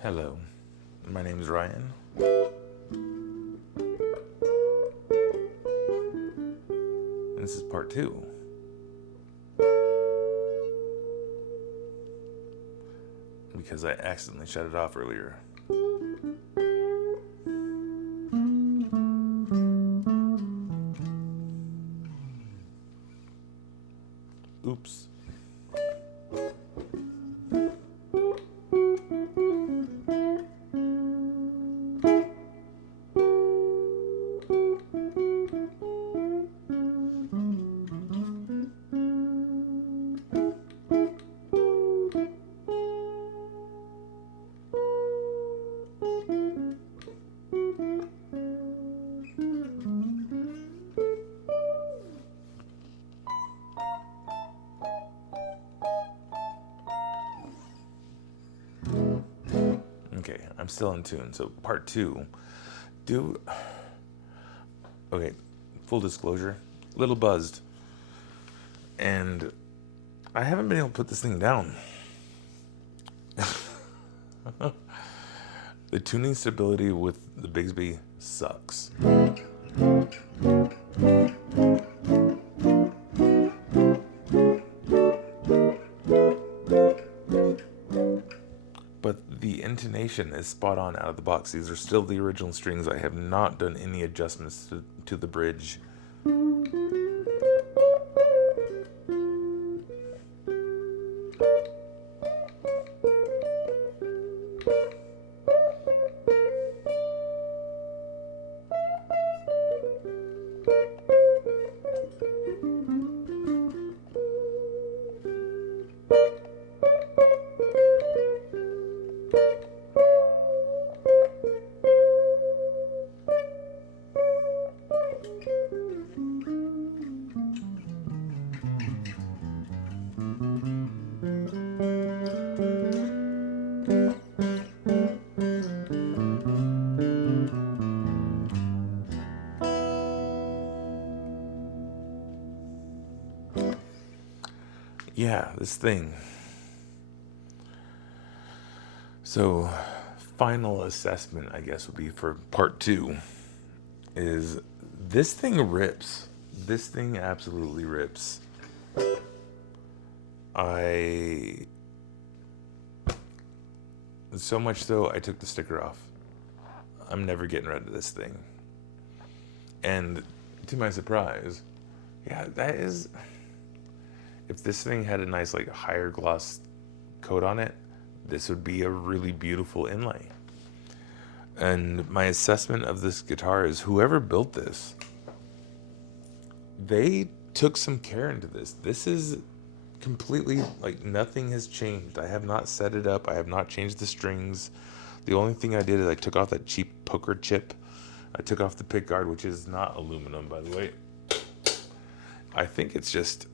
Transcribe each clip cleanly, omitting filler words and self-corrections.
Hello, my name is Ryan. And this is part 2. Because I accidentally shut it off earlier. Oops. Okay, I'm still in tune. So part 2. Okay, full disclosure, a little buzzed. And I haven't been able to put this thing down. The tuning stability with the Bigsby sucks. But the intonation is spot on out of the box. These are still the original strings. I have not done any adjustments to the bridge. Yeah, this thing. So, final assessment, I guess, would be for part 2, is this thing rips. This thing absolutely rips. So much so, I took the sticker off. I'm never getting rid of this thing. And to my surprise, yeah, that is... If this thing had a nice, like, higher gloss coat on it, this would be a really beautiful inlay. And my assessment of this guitar is whoever built this, they took some care into this. This is completely, like, nothing has changed. I have not set it up. I have not changed the strings. The only thing I did is I took off that cheap poker chip. I took off the pickguard, which is not aluminum, by the way. I think it's just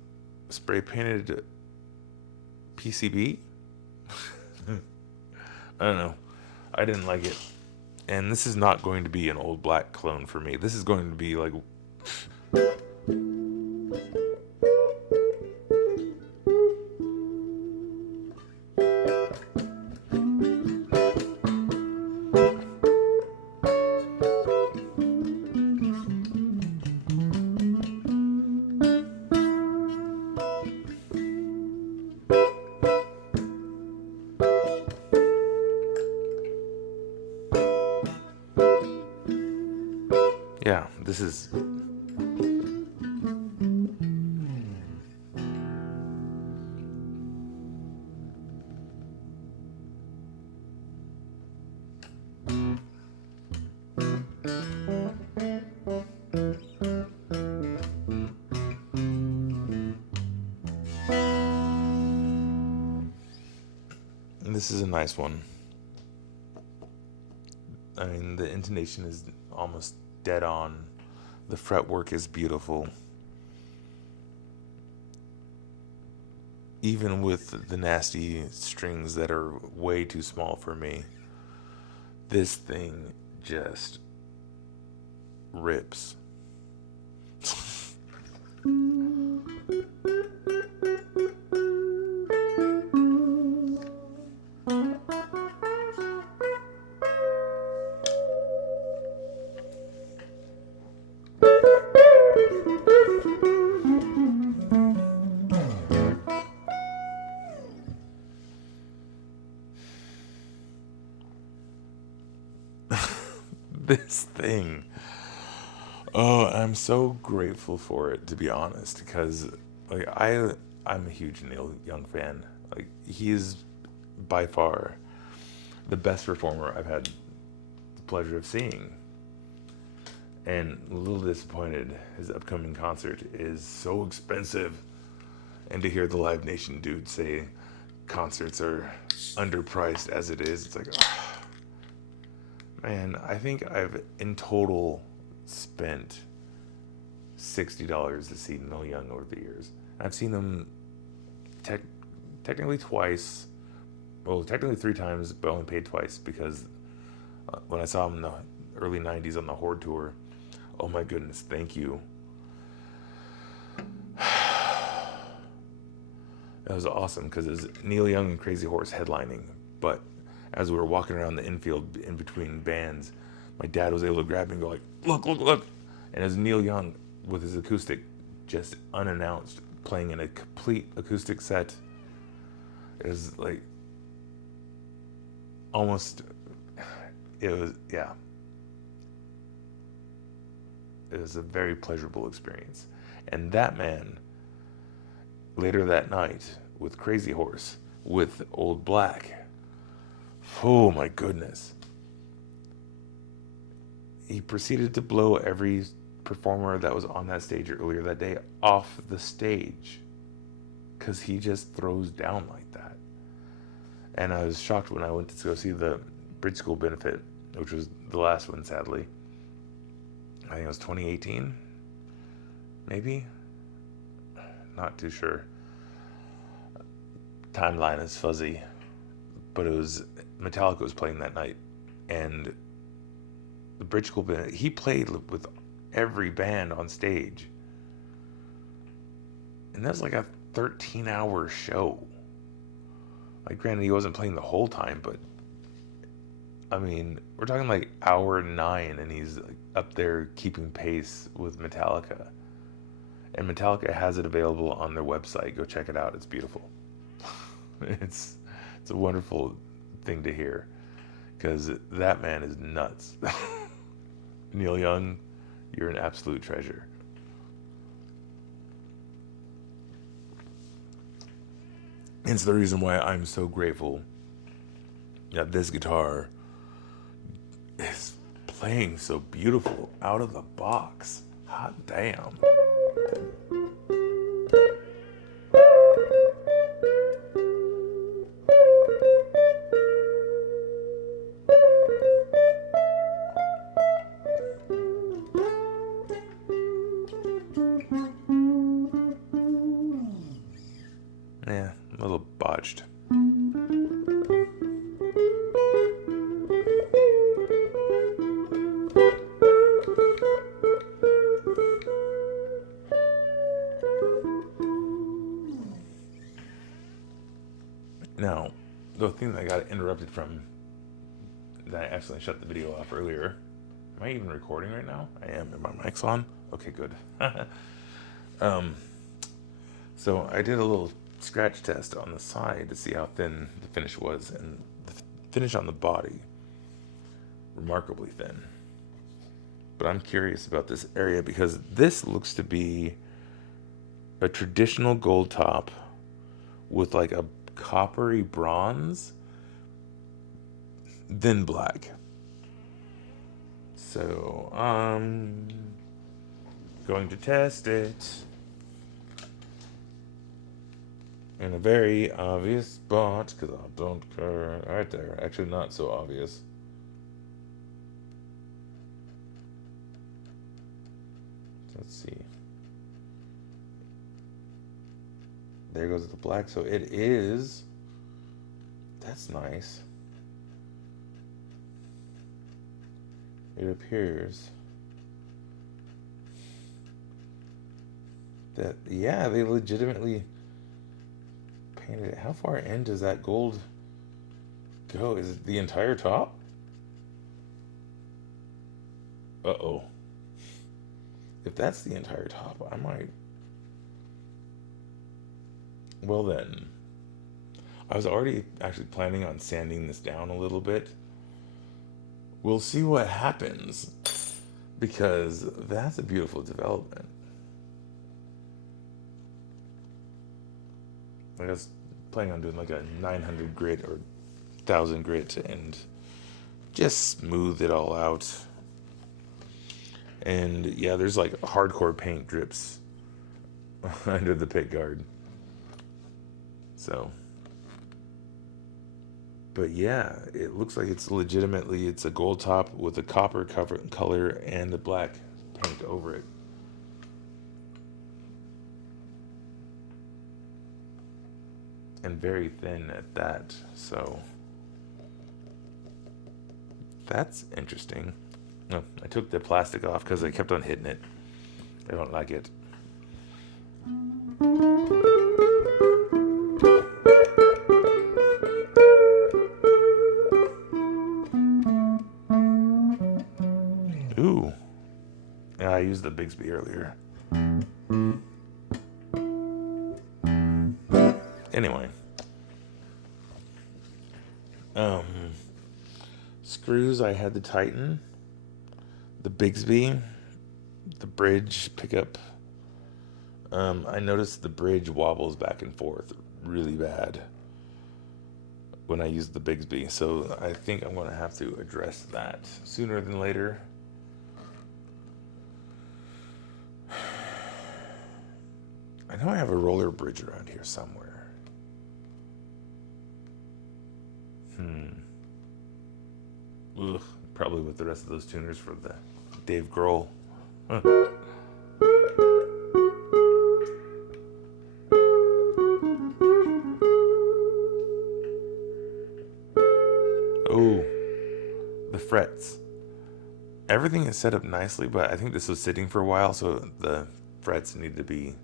spray painted PCB. I don't know. I didn't like it. And this is not going to be an old black clone for me. This is going to be like... Yeah, this is... This is a nice one. I mean, the intonation is almost dead on. The fretwork is beautiful. Even with the nasty strings that are way too small for me, this thing just rips. this thing. Oh, I'm so grateful for it, to be honest, because like I'm a huge Neil Young fan. Like, he is by far the best performer I've had the pleasure of seeing. And a little disappointed his upcoming concert is so expensive. And to hear the Live Nation dude say concerts are underpriced as it is, it's like, oh, man, I think I've in total spent $60 to see Neil Young over the years. I've seen him technically twice. Well, technically 3 times, but only paid twice because when I saw him in the early 90s on the Horde Tour, oh my goodness, thank you. That was awesome because it was Neil Young and Crazy Horse headlining. But as we were walking around the infield in between bands, my dad was able to grab me and go like, look, look, look. And it was Neil Young with his acoustic, just unannounced, playing in a complete acoustic set. It was like almost, it was, yeah. It was a very pleasurable experience. And that man, later that night, with Crazy Horse, with Old Black, oh my goodness. He proceeded to blow every performer that was on that stage earlier that day off the stage because he just throws down like that. And I was shocked when I went to go see the Bridge School benefit, which was the last one, sadly. I think it was 2018, maybe? Not too sure. Timeline is fuzzy, but it was Metallica was playing that night, and the Bridge School band, he played with every band on stage, and that was like a 13-hour show. Like, granted, he wasn't playing the whole time, but I mean, we're talking like hour 9, and he's like up there keeping pace with Metallica. And Metallica has it available on their website. Go check it out. It's beautiful. It's a wonderful thing to hear, because that man is nuts. Neil Young, you're an absolute treasure. It's the reason why I'm so grateful that this guitar is playing so beautiful out of the box. Hot damn. Yeah, a little botched. Now, the thing that I got interrupted from, that I accidentally shut the video off earlier. Am I even recording right now? I am. Are my mic's on? Okay, good. So I did a little scratch test on the side to see how thin the finish was, and the finish on the body, remarkably thin. But I'm curious about this area because this looks to be a traditional gold top with like a coppery bronze, then black. So I'm going to test it in a very obvious spot because I don't care. Right there. Actually, not so obvious. Let's see. There goes the black. So it is. That's nice. It appears that, yeah, they legitimately painted it. How far in does that gold go? Is it the entire top? Uh-oh. If that's the entire top, I might... Well then, I was already actually planning on sanding this down a little bit we'll see what happens, because that's a beautiful development. I was planning on doing like a 900 grit or 1000 grit and just smooth it all out. And yeah, there's like hardcore paint drips under the pick guard. So, but yeah, it looks like it's a gold top with a copper color and a black paint over it. And very thin at that, so that's interesting. No, I took the plastic off because I kept on hitting it. I don't like it. Ooh. Yeah, I used the Bigsby earlier. Anyway. Screws I had to tighten. The Bigsby, the bridge pickup. I noticed the bridge wobbles back and forth really bad when I use the Bigsby, so I think I'm going to have to address that sooner than later. I know I have a roller bridge around here somewhere. Ugh, probably with the rest of those tuners for the Dave Grohl. Huh. Oh, the frets. Everything is set up nicely, but I think this was sitting for a while, so the frets need to be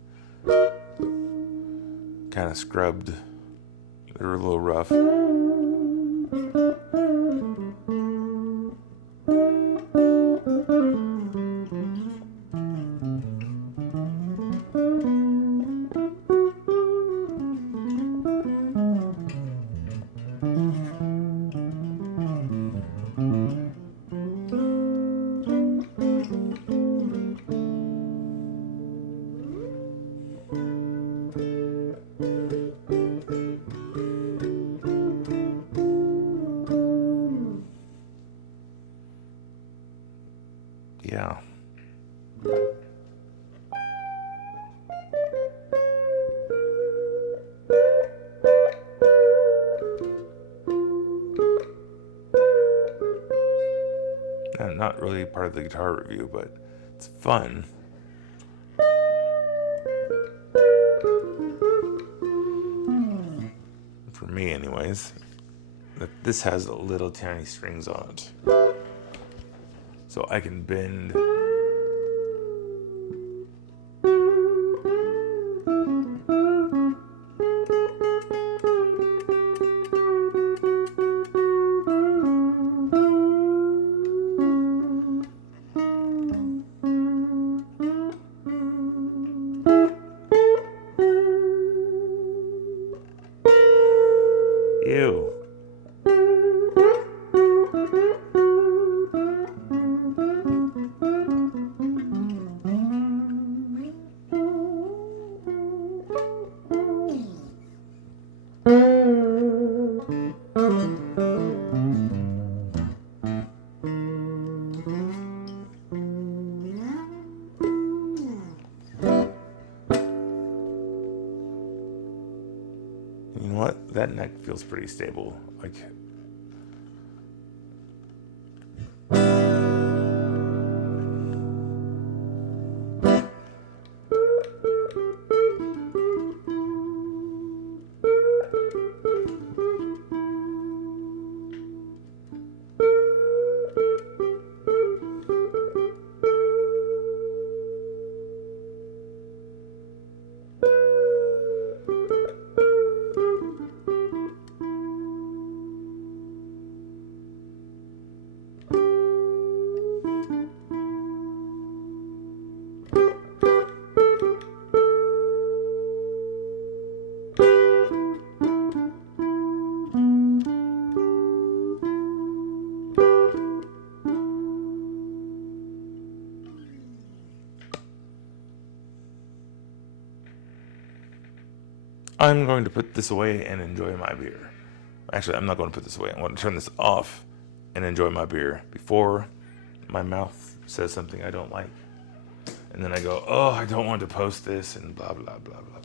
kind of scrubbed. They're a little rough. Yeah. Not really part of the guitar review, but it's fun. For me, anyways. This has little tiny strings on it. So I can bend. Ew. You know what? That neck feels pretty stable. Like, I'm going to put this away and enjoy my beer. Actually, I'm not going to put this away. I'm going to turn this off and enjoy my beer before my mouth says something I don't like. And then I go, oh, I don't want to post this and blah, blah, blah, blah,